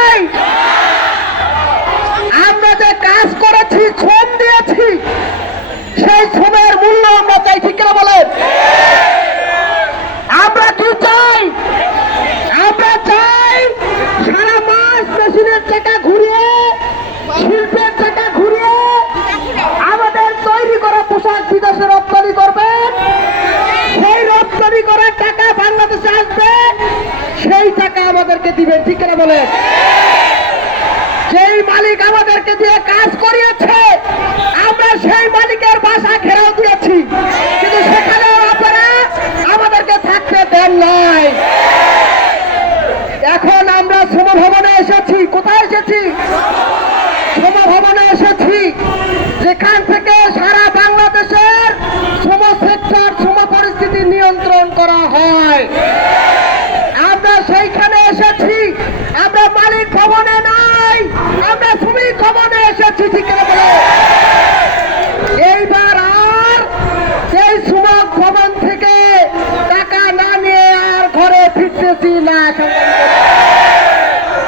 নাই। আমরা যে কাজ করেছি, খুন দিয়েছি, সেই খুনের মূল্য আমরা চাই, ঠিক কিনা বলেন? আমরা কি চাই? আমরা চাই সারা মাস প্রেসিডেন্ট থেকে আমাদেরকে দিবেন, ঠিক করে বলেন? যেই মালিক আমাদেরকে দিয়ে কাজ করিয়েছে, আমরা সেই মালিকের বাসা ঘেরাও দিয়েছি। কিন্তু সেখানেও আপনারা আমাদেরকে থাকতে দেন নাই। এখন আমরা সমভবনে এসেছি। কোথায় এসেছি? সমভবনে এসেছি। ভবনে নাই। আমরা শ্রমিক ভবনে এসেছি, ঠিক এইবার আর সেই শ্রমিক ভবন থেকে টাকা না নিয়ে আর ঘরে ফিরতেছি না